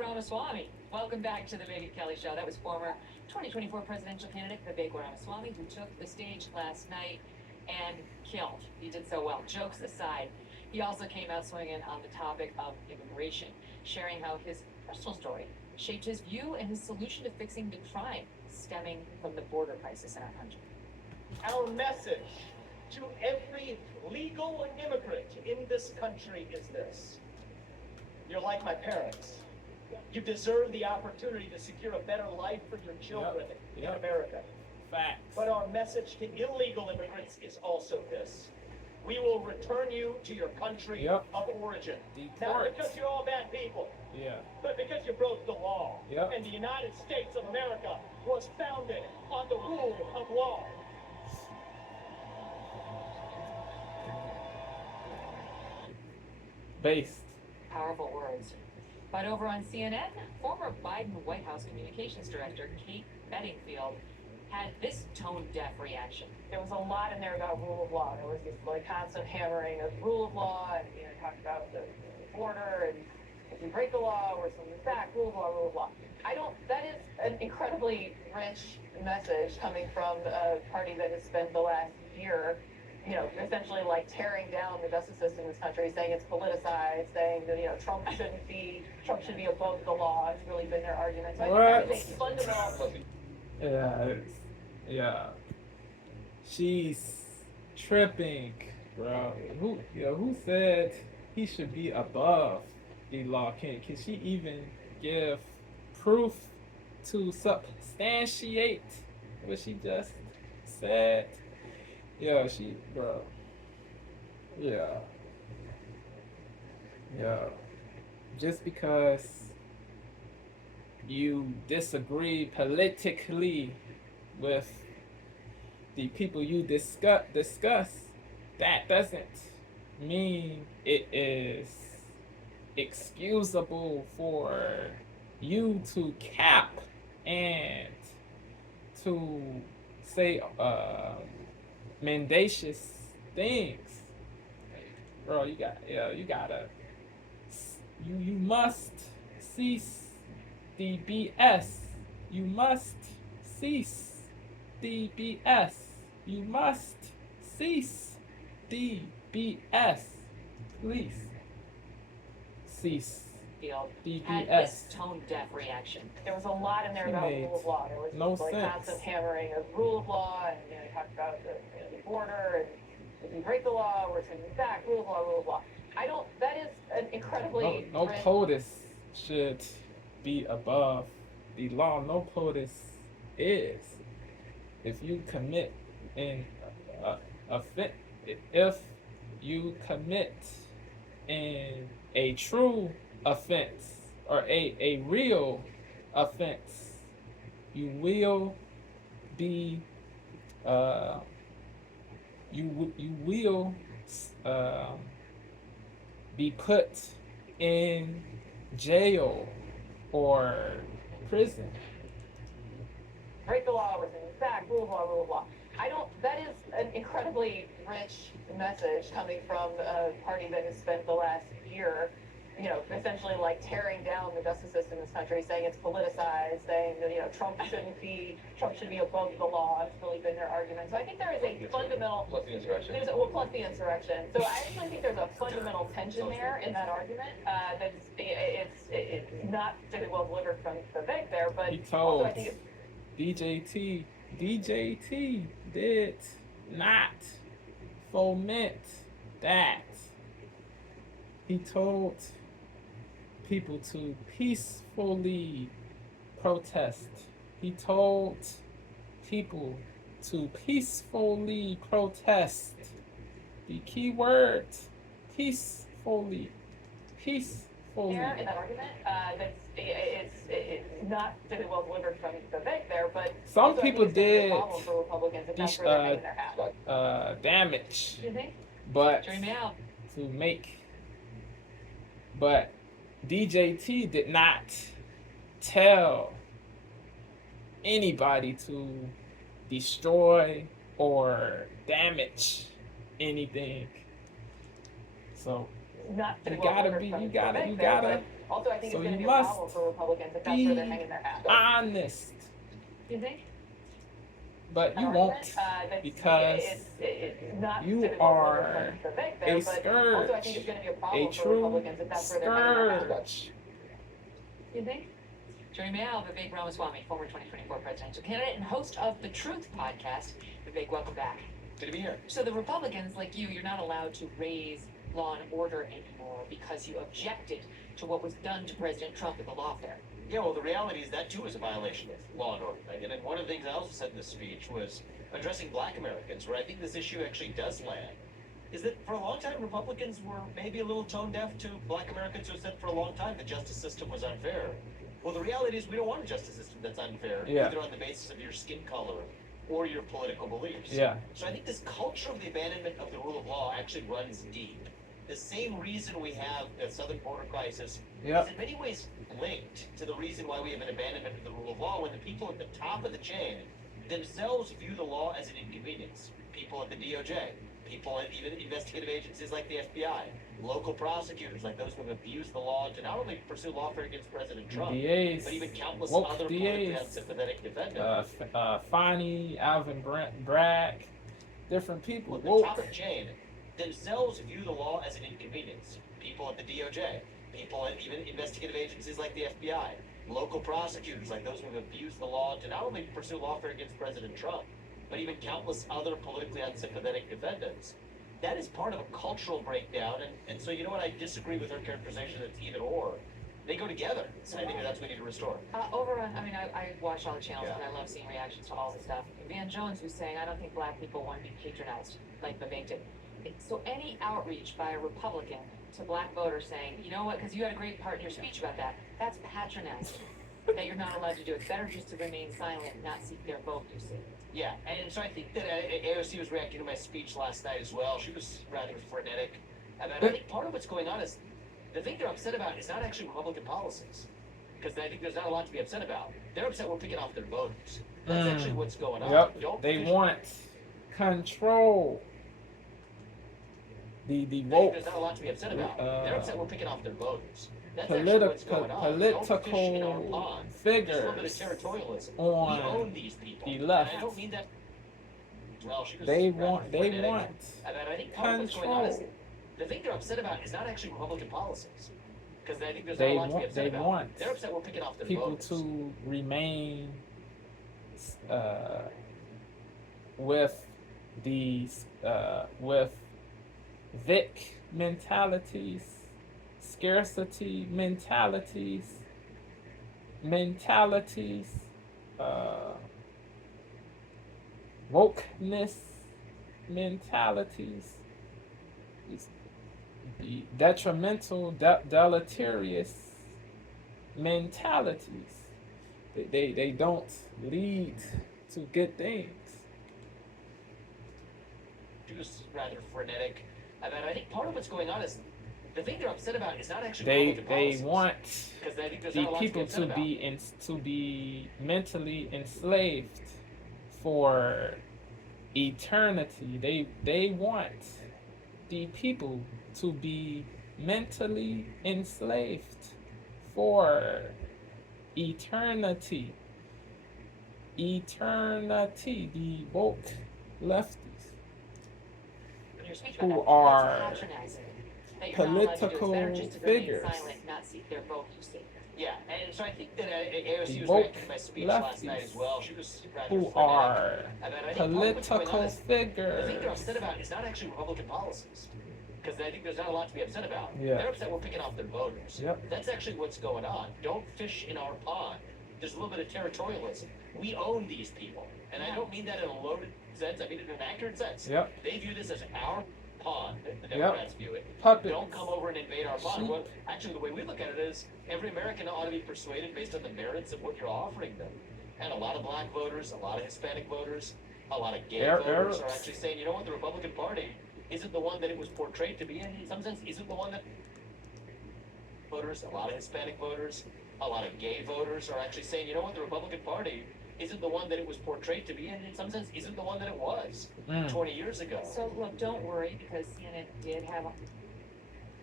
Ramaswamy. Welcome back to the Megyn Kelly Show. That was former 2024 presidential candidate Vivek Ramaswamy, who took the stage last night and killed. He did so well. Jokes aside, he also came out swinging on the topic of immigration, sharing how his personal story shaped his view and his solution to fixing the crime stemming from the border crisis in our country. Our message to every legal immigrant in this country is this: you're like my parents. You deserve the opportunity to secure a better life for your children in America. Facts. But our message to illegal immigrants is also this: we will return you to your country of origin. Not because you're all bad people, but because you broke the law. And the United States of America was founded on the rule of law. Based. Powerful words. But over on CNN, former Biden White House Communications Director Kate Bedingfield had this tone-deaf reaction. There was a lot in there about rule of law. There was this constant hammering of rule of law, and talked about the border, and if you break the law, we're sending this back. Rule of law, rule of law. That is an incredibly rich message coming from a party that has spent the last year, essentially tearing down the justice system in this country, saying it's politicized, saying that, Trump should be above the law. It's really been their argument. So I think that is a fundamental. Yeah. She's tripping, bro. Who said he should be above the law? Can she even give proof to substantiate what she just said? Yeah, bro. Yeah. Just because you disagree politically with the people you discuss, that doesn't mean it is excusable for you to cap and to say mendacious things. Bro, you must cease the BS. You must cease the BS. You must cease the BS. Please cease the Had BS. this tone-deaf reaction. There was a lot in there about rule of law. There was constant hammering of rule of law, and talked about the border, and if you break the law, we're sending it back. Rule of law, rule of law. That is an incredibly no POTUS should be above the law. No POTUS is. If you commit an offense, if you commit a true offense or a real offense, you will be be put in jail or prison. Break the law, we're sending it back. Rule of law, rule of law. That is an incredibly rich message coming from a party that has spent the last year, essentially tearing down the justice system in this country, saying it's politicized, saying that, Trump should be above the law. It's really been their argument. So I think there is a fundamental. Plus the insurrection. Plus the insurrection. So I actually think there's a fundamental tension there in that argument. It's not particularly well delivered from Vivek there, but he told also I think DJT did not foment that. He told people to peacefully protest. He told people to peacefully protest. The key word, peacefully. there in that argument. It's not particularly well delivered from Vivek there, but some people did for Republicans if that's where they're hanging their hat. damage, You think? but Dream me out. to make. But DJT did not tell anybody to destroy or damage anything. So not You well gotta voters be, from you the gotta, bank you there, gotta. but also I think So it's going to you be a must problem for Republicans if that's where they're be hanging their hat. honest, You think? but you won't because not you typical voters are from the bank a there, but also I think it's scourge, going to be a a problem for true Republicans if that's where they're hanging their hat. scourge. You think? Joining me now, Vivek Ramaswamy, former 2024 presidential candidate and host of the Truth podcast. Vivek, welcome back. Good to be here. So the Republicans, like you're not allowed to raise law and order anymore because you objected to what was done to President Trump at the lawfare. Yeah, well, the reality is that too is a violation of law and order. Right? And one of the things I also said in this speech was addressing Black Americans, where I think this issue actually does land, is that for a long time Republicans were maybe a little tone deaf to Black Americans who said for a long time the justice system was unfair. Well, the reality is we don't want a justice system that's unfair, either on the basis of your skin color or your political beliefs. Yeah. So I think this culture of the abandonment of the rule of law actually runs deep. The same reason we have the southern border crisis is in many ways linked to the reason why we have an abandonment of the rule of law, when the people at the top of the chain themselves view the law as an inconvenience. People at the DOJ, people at even investigative agencies like the FBI, local prosecutors like those who have abused the law to not only pursue lawfare against President Trump, DAs, but even countless woke other politically DAs, unsympathetic defendants. Fani, Alvin Bragg, different people. At the top of the chain themselves view the law as an inconvenience. People at the DOJ, people at even investigative agencies like the FBI, local prosecutors like those who have abused the law to not only pursue lawfare against President Trump, but even countless other politically unsympathetic defendants. That is part of a cultural breakdown, and so you know what, I disagree with her characterization that it's either or. They go together, and I think that's what we need to restore. I watch all the channels Yeah. and I love seeing reactions to all the stuff. Van Jones was saying, I don't think Black people want to be patronized like Vivek did. So any outreach by a Republican to Black voters saying, you know what, because you had a great part in your speech about that, that's patronizing. That you're not allowed to do it. It's better just to remain silent and not seek their vote, you see. Yeah, and so I think that AOC was reacting to my speech last night as well. She was rather frenetic. And I think part of what's going on is the thing they're upset about is not actually Republican policies, because I think there's not a lot to be upset about. They're upset we're picking off their voters. That's actually what's going on. Yep. They want control. The woke. There's not a lot to be upset about. They're upset we're picking off their voters. That's political figures on the left. I don't mean that. Well, they want and I think part of what's going on is control. the thing they're upset about is not actually Republican policies, because I think there's not a lot to be upset about. Want they're upset we're picking off their people voters. to remain with these with Vic mentalities, scarcity mentalities, wokeness mentalities, the detrimental, deleterious mentalities. They don't lead to good things. She was rather frenetic. And I think part of what's going on is the thing they're upset about is not actually They Republican policies, want because I think there's the not a lot people to be to be mentally enslaved for eternity. They want the people to be mentally enslaved for eternity. The woke lefties who are political figures. Yeah, and so I think that AOC was Woke reacting to my speech last night as well. She was rather Who frenetic. are And I think part of what's going on political is the thing they're figures. upset about is not actually Republican policies, because I think there's not a lot to be upset about. Yeah. They're upset we're picking off their voters. Yep. That's actually what's going on. Don't fish in our pond. There's a little bit of territorialism. We own these people, and I don't mean that in a loaded sense. I mean it in an accurate sense. Yep. They view this as our pond. The Yep. Democrats view it. Puppets. Don't come over and invade our pond. Sheep. Well, actually, the way we look at it is every American ought to be persuaded based on the merits of what you're offering them. And a lot of Black voters, a lot of Hispanic voters, a lot of gay voters are actually saying, you know what, the Republican Party isn't the one that it was portrayed to be, and in some sense isn't the one that voters, a lot of Hispanic voters, a lot of gay voters are actually saying, you know what, the Republican Party isn't the one that it was portrayed to be, and in some sense isn't the one that it was 20 years ago. So look, don't worry, because CNN did have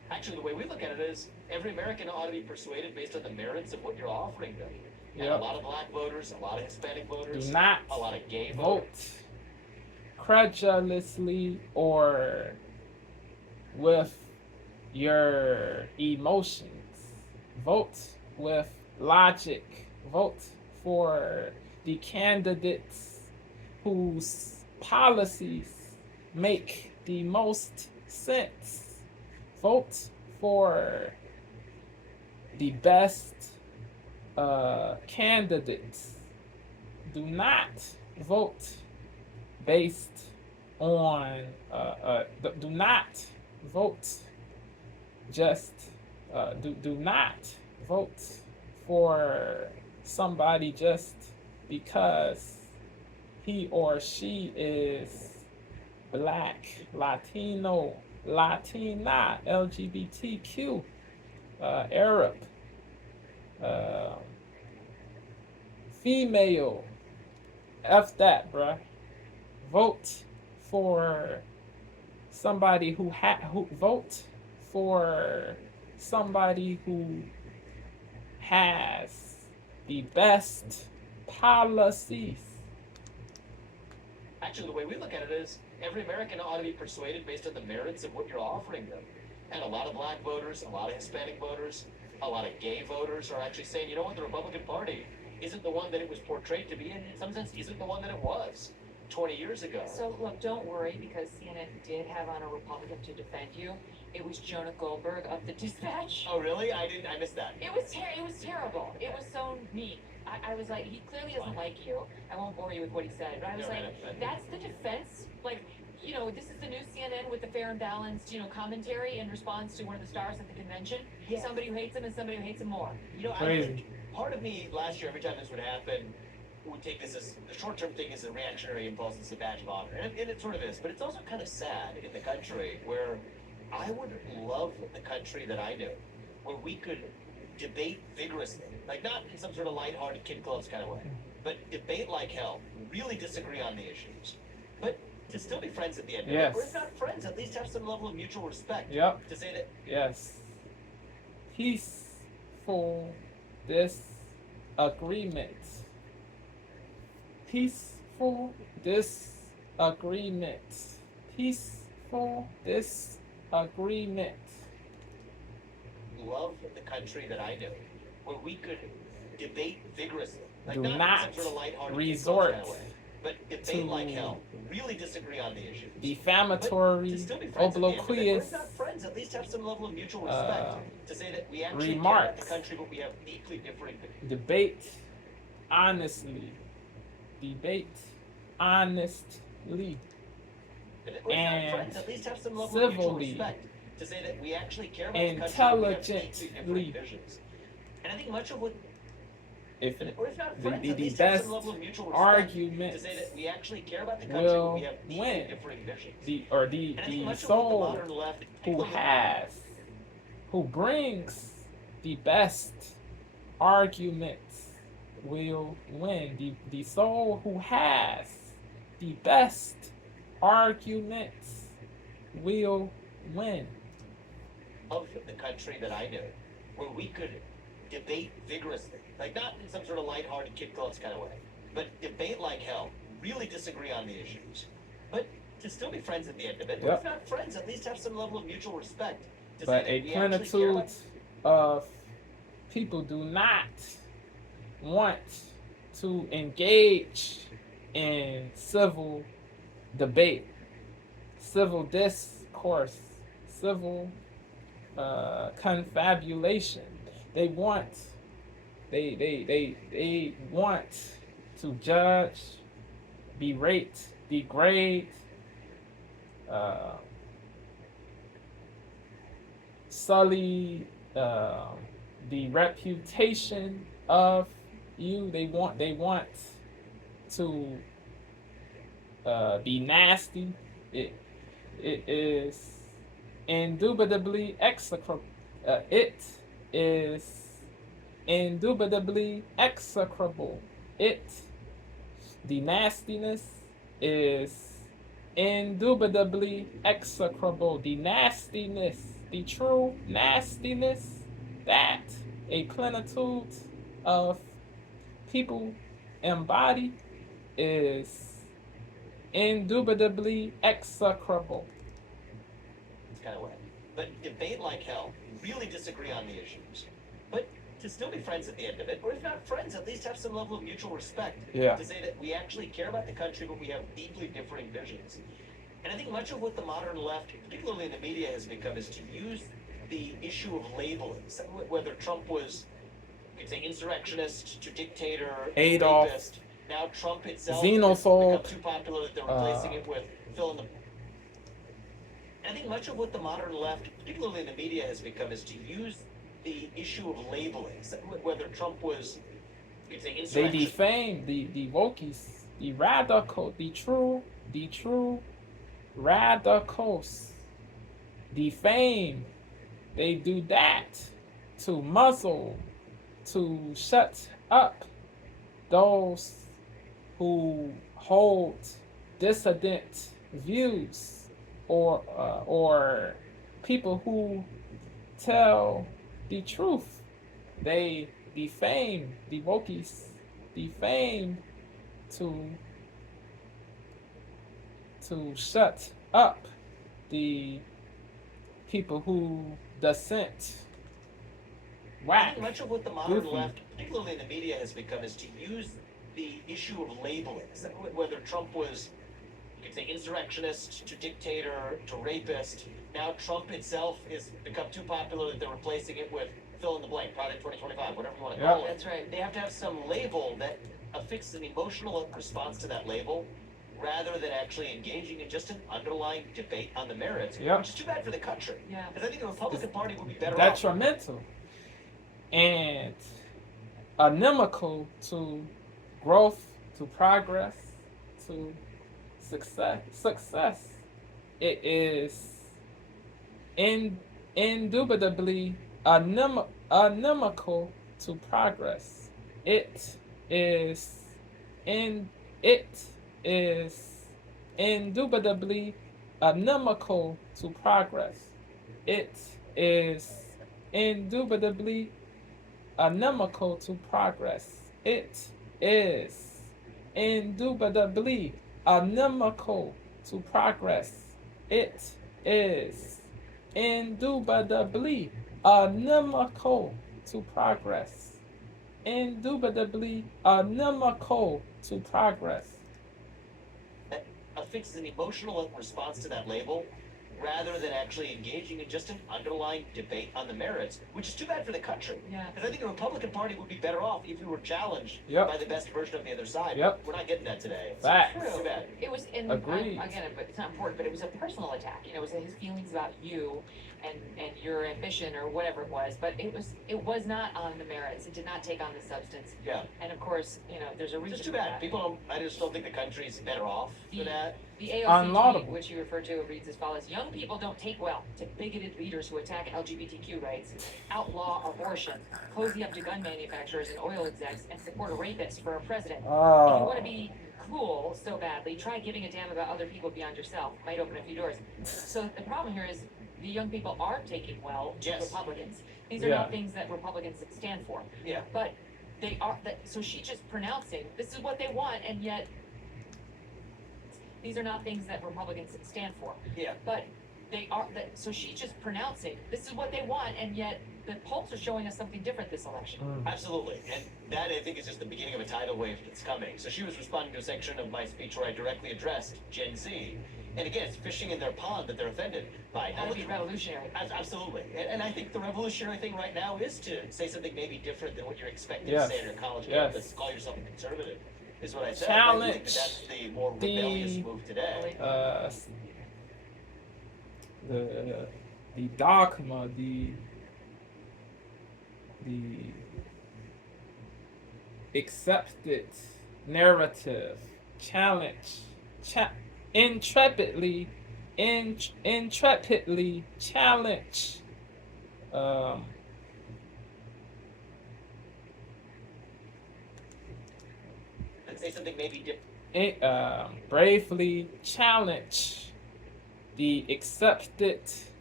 Actually, the way we look at it is every American ought to be persuaded based on the merits of what you're offering them. And a lot of black voters, a lot of Hispanic voters, Do not a lot of gay vote voters. credulously or with your emotions. Vote with logic. Vote for the candidates whose policies make the most sense. Vote for the best candidates. Do not vote based on do not vote just do not vote for somebody just because he or she is black, Latino, Latina, LGBTQ, Arab, female. F that, bruh. Vote for somebody who vote for somebody who has the best policies. Actually, the way we look at it is every American ought to be persuaded based on the merits of what you're offering them. And a lot of black voters, a lot of Hispanic voters, a lot of gay voters are actually saying, you know what, the Republican Party isn't the one that it was portrayed to be, and in some sense isn't the one that it was 20 years ago. So look, don't worry, because CNN did have on a Republican to defend you. It was Jonah Goldberg of the Dispatch. Oh, really? I missed that. It was terrible. It was so mean. I was like, he clearly doesn't like you. I won't bore you with what he said, but I was that's the defense? Like, you know, this is the new CNN with the fair and balanced, you know, commentary in response to one of the stars at the convention. Yeah. Somebody who hates him and somebody who hates him more. You know, Crazy. I think part of me last year, every time this would happen, would take this as the short-term thing as a reactionary impulse, as a badge of honor, and it sort of is. But it's also kind of sad in the country where I would love the country that I knew, where we could debate vigorously, like not in some sort of lighthearted kid gloves kind of way, but debate like hell, really disagree on the issues, but to still be friends at the end of Yes. it, or if not friends, at least have some level of mutual respect. Yep. To say that Yes. Peaceful disagreement. Peaceful disagreement. Peaceful disagreement. love the country that I knew, where we could debate vigorously, like Do not in not some sort of lighthearted resort kind of way, but debate to like hell, really disagree on the issues. defamatory, To still be friends at the end of it, or obloquious if not friends, at least have some level of mutual respect. To say that we actually care about remarks. the country, but we have deeply differing. Debate honestly. Debate honestly. Or if not And friends, at least have some level of mutual civilly. respect. To say that we actually care about the country, but we have deeply Intelligently. differing visions. And I think much of what, If or if not the, friends, the, at the least have best some level of mutual respect. argument To say that we actually care about the country, will but we have deeply win. differing visions. the And I think the much of what the soul modern left, who brings the best arguments will win. The soul who has the best arguments will win. of the country that I knew, where we could debate vigorously, like not in some sort of lighthearted kid gloves kind of way, but debate like hell, really disagree on the issues, but to still be friends at the end of it. Or Yep. if not friends, at least have some level of mutual respect. To But say a that we actually care plenitude about- of people do not want to engage in civil debate, civil discourse, civil confabulation. They want to judge, berate, degrade, sully the reputation of you. They want to be nasty. It is indubitably execrable. It is indubitably execrable. The nastiness is indubitably execrable. The nastiness the true nastiness that a plenitude of people embody is indubitably execrable. It's kind of way. But debate like hell, really disagree on the issues. But to still be friends at the end of it, or if not friends, at least have some level of mutual respect. Yeah. To say that we actually care about the country, but we have deeply differing visions. And I think much of what the modern left, particularly in the media, has become is to use the issue of labeling. So whether Trump was, you could say, insurrectionist to dictator, Adolf, rapist. Now Trump itself xenophobe, has become too popular that they're replacing it with fill in the. I think much of what the modern left, particularly in the media, has become is to use the issue of labeling. So whether Trump was, you could say, they insurrectionist. defame the wokies, the radical, the true radicals. Defame. They do that to muzzle, to shut up those who hold dissident views, or people who tell the truth. They defame the wokies, defame to shut up the people who dissent. I Whack. think much of what the modern Goofy. left, particularly in the media, has become is to use the issue of labeling. So whether Trump was, you could say, insurrectionist to dictator to rapist. Now Trump itself has become too popular that they're replacing it with fill in the blank, Project 2025, whatever you want to call it. That's right. They have to have some label that affixes an emotional response to that label, rather than actually engaging in just an underlying debate on the merits, Yep. which is too bad for the country. Yeah. Because I think the Republican Party would be better off. Detrimental and inimical to growth, to progress, to success. It is indubitably inimical to progress. It is indubitably inimical to progress. It is indubitably inimical to progress. It is indubitably inimical to progress. It is indubitably inimical to progress. Indubitably inimical to progress. That affixes an emotional response to that label, rather than actually engaging in just an underlying debate on the merits, which is too bad for the country. Yeah. Because I think the Republican Party would be better off if we were challenged Yep. by the best version of the other side. Yep. We're not getting that today. It's Facts. too bad. It was, and Agreed. again, but it's not important, but it was a personal attack. You know, it was his feelings about you and your ambition or whatever it was. But it was not on the merits. It did not take on the substance. Yeah. And of course, you know, there's a reason It's too for bad. that. I just don't think the country's better off for that. The AOC Unlaudable. tweet, which you referred to, reads as follows: young people don't take well to bigoted leaders who attack LGBTQ rights, outlaw abortion, cozy up to gun manufacturers and oil execs, and support a rapist for a president. If you want to be cool so badly, try giving a damn about other people beyond yourself. Might open a few doors. So the problem here is the young people are taking well to Yes. Republicans. These are Yeah. not things that Republicans stand for. Yeah. But they are. So she's just pronouncing this is what they want, and yet these are not things that Republicans stand for. Yeah. But they are. So she's just pronouncing this is what they want, and yet the polls are showing us something different this election. Absolutely. And that, I think, is just the beginning of a tidal wave that's coming. So she was responding to a section of my speech where I directly addressed Gen Z. And again, it's fishing in their pond that they're offended by. That would be revolutionary. Absolutely. And I think the revolutionary thing right now is to say something maybe different than what you're expected Yes. to say in your college Yes. campus. Call yourself a conservative, is what I said. Challenge I think that's the more rebellious move today. The dogma, the accepted narrative, intrepidly challenge. And say something maybe different. Bravely challenge the accepted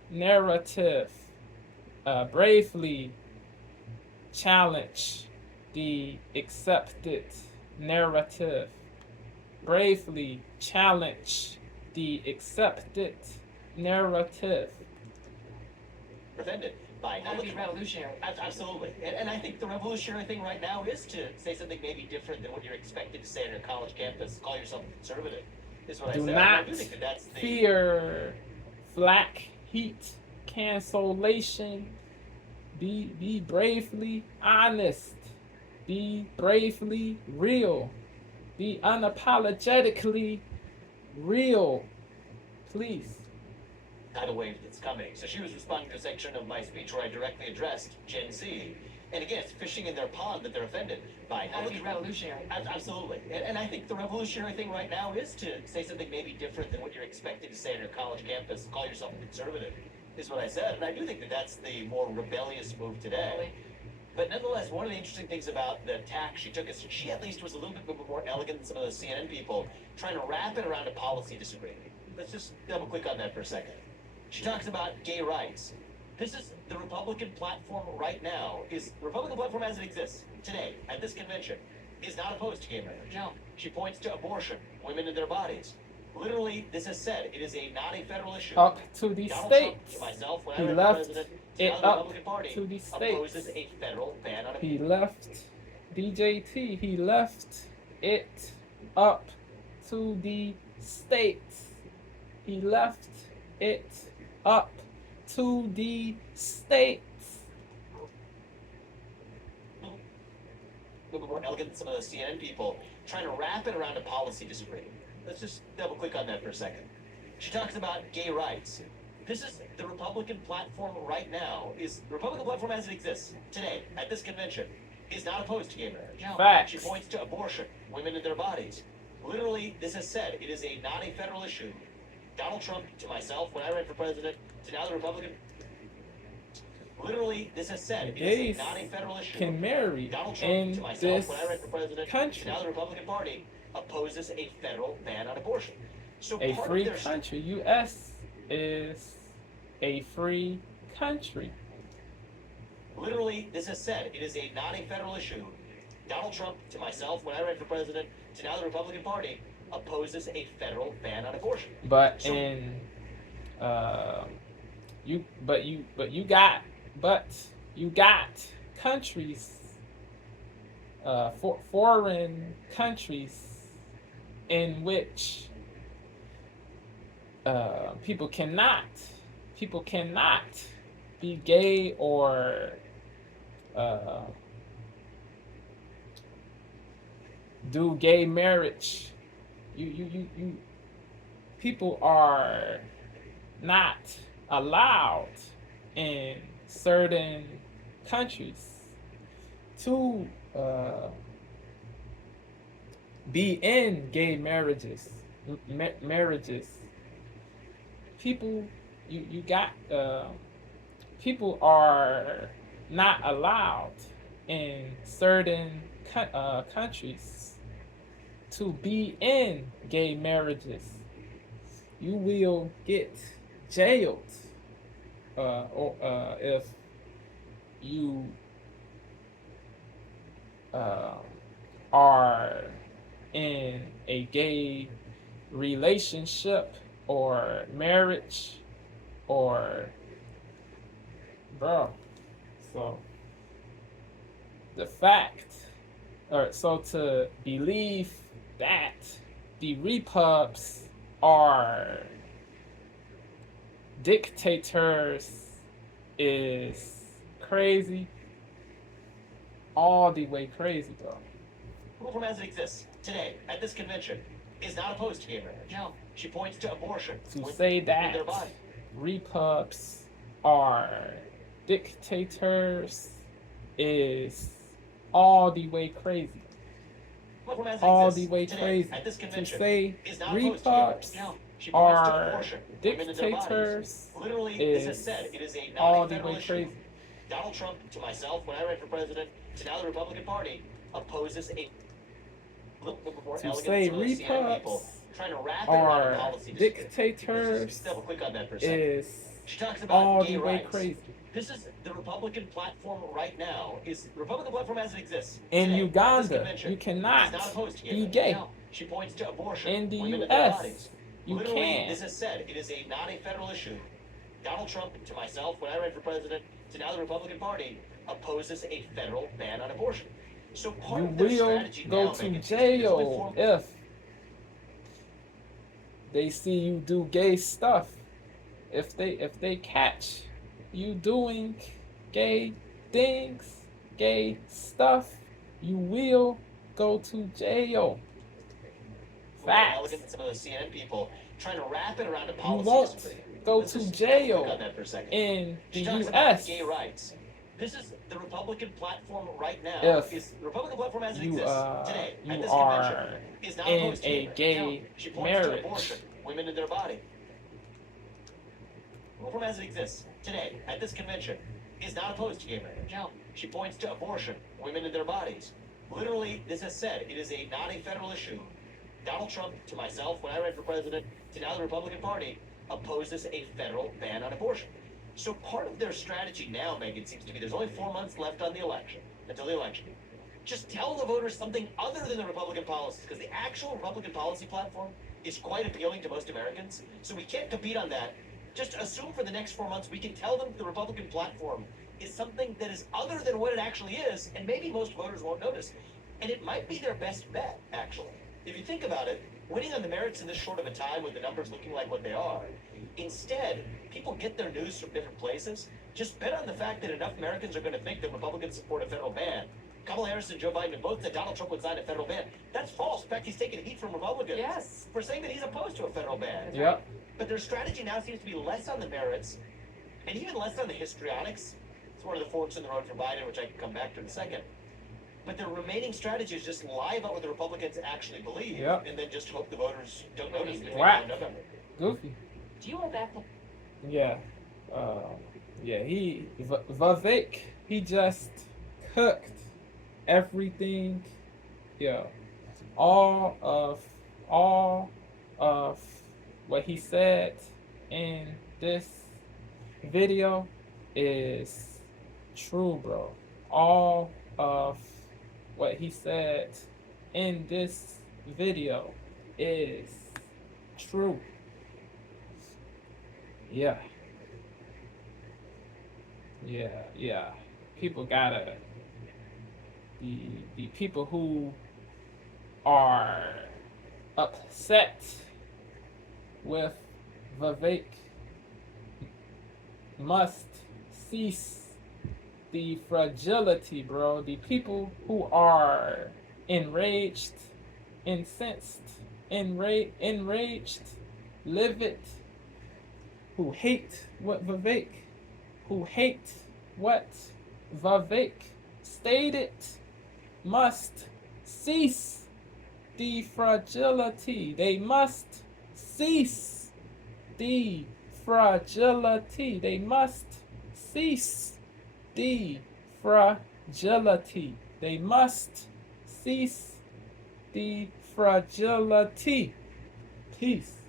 narrative, bravely challenge the accepted narrative, bravely challenge the accepted narrative. Offended by That'd be revolutionary. Absolutely. And I think the revolutionary thing right now is to say something maybe different than what you're expected to say on your college campus. Call yourself a conservative, is what I Do said. not I do think that that's the... fear black heat cancellation. Be bravely honest. Be bravely real. Be unapologetically real. Please. tidal wave that's coming. So she was responding to a section of my speech where I directly addressed Gen Z. And again, it's fishing in their pond that they're offended by. That'd be revolutionary. Absolutely. And I think the revolutionary thing right now is to say something maybe different than what you're expected to say on your college campus. Call yourself a conservative, is what I said. And I do think that that's the more rebellious move today. But nonetheless, one of the interesting things about the tack she took is she at least was a little bit more elegant than some of the CNN people, trying to wrap it around a policy disagreement. Let's just double click on that for a second. She talks about gay rights. This is the Republican platform right now. Is the Republican platform as it exists today at this convention is not opposed to gay marriage. No. She points to abortion, women and their bodies. Literally, this is said. It is not a federal issue. Up to the Donald states. Trump, myself, when He I ran left for president, it now the up Republican Party to the opposes states. a federal ban on He left DJT. He left it up to the states. He left it up to the states. a little more elegant than some of the CNN people, trying to wrap it around a policy disagreement. Let's just double click on that for a second. She talks about gay rights. This is the Republican platform right now. Is the Republican platform as it exists today at this convention is not opposed to gay marriage. No. Facts. She points to abortion, women and their bodies. Literally, this is said. It is not a federal issue. Donald Trump, to myself, when I ran for president, to now the Republican. Literally, this is said. It Gays is not a federal issue. can marry Donald Trump, in to myself, this when I ran for president, country. to now the Republican Party opposes a federal ban on abortion. So A part of free their country. U.S. is a free country. Literally, this is said. It is not a federal issue. Donald Trump, to myself, when I ran for president, to now the Republican Party opposes a federal ban on abortion. But So- in you got countries, foreign countries in which people cannot be gay or do gay marriage. You people are not allowed in certain countries to be in gay marriages. People, you got people are not allowed in certain countries to be in gay marriages. You will get jailed or if you are in a gay relationship or marriage or so the fact or so to believe that the repubs are dictators is crazy, all the way crazy, bro. Platform as it exists today at this convention is not opposed to gay marriage. No. She points to abortion. To with- say with that their body. repubs are dictators is all the way crazy. Platform as it All exists the way today crazy. At this To convention say is not opposed to gay marriage. repubs No. She points to are abortion, women and their bodies. dictators Literally, this is is said. It is not all a the federal way issue. crazy. Donald Trump, to myself, when I ran for president, to now the Republican Party, opposes a little bit more To elegant say some of the CNN people, repubs trying to wrap it around a are policy disagreement. dictators Just double click on that for a second. is She talks about all gay the way rights. crazy. This is the Republican platform right now. Is the Republican platform as it exists In today, Uganda, this you cannot is not opposed to be marriage. gay. No. She points to abortion. In the women and their US, bodies. you Literally, can. this is said. It is not a federal issue. Donald Trump, to myself when I ran for president, to now the Republican Party, opposes a federal ban on abortion. So part You of their will strategy go now, to Megan, jail if they see you do gay stuff. If they catch you doing gay things, gay stuff, you will go to jail. Facts. Look at some of those CNN people trying to wrap it around a You policy. won't go to jail in the US. Gay rights. This is the Republican platform right now. If is the Republican platform as it you, exists today at you this are convention is not in opposed to a marriage. gay No. She points to marriage. abortion, women in their body. The platform as it exists today at this convention is not opposed to gay marriage. No. She points to abortion, women in their bodies. Literally, this is said. It is not a federal issue. Donald Trump, to myself when I ran for president, to now the Republican Party, opposes a federal ban on abortion. So part of their strategy now, Megan, seems to be there's only 4 months left on the election, until the election. Just tell the voters something other than the Republican policies, because the actual Republican policy platform is quite appealing to most Americans. So we can't compete on that. Just assume for the next 4 months we can tell them the Republican platform is something that is other than what it actually is, and maybe most voters won't notice. And it might be their best bet, actually. If you think about it, winning on the merits in this short of a time with the numbers looking like what they are, instead, people get their news from different places. Just bet on the fact that enough Americans are going to think that Republicans support a federal ban. Kamala Harris and Joe Biden both said Donald Trump would sign a federal ban. That's false. In fact, he's taking heat from Republicans for saying that he's opposed to a federal ban. Yep. But their strategy now seems to be less on the merits and even less on the histrionics. It's one of the forks in the road for Biden, which I can come back to in a second. But their remaining strategy is just lie about what the Republicans actually believe, and then just hope the voters don't notice between now and November. Goofy. Do you want that? Yeah. Yeah, Vivek, he just cooked everything. Yeah. All of what he said in this video is true, bro. All of what he said in this video is true. Yeah. People gotta, the people who are upset with Vivek must cease the fragility, bro. The people who are enraged, incensed, enraged, livid, who hate what Vivek stated, must cease the fragility. They must cease the fragility. They must cease the fragility. They must cease the fragility. Peace.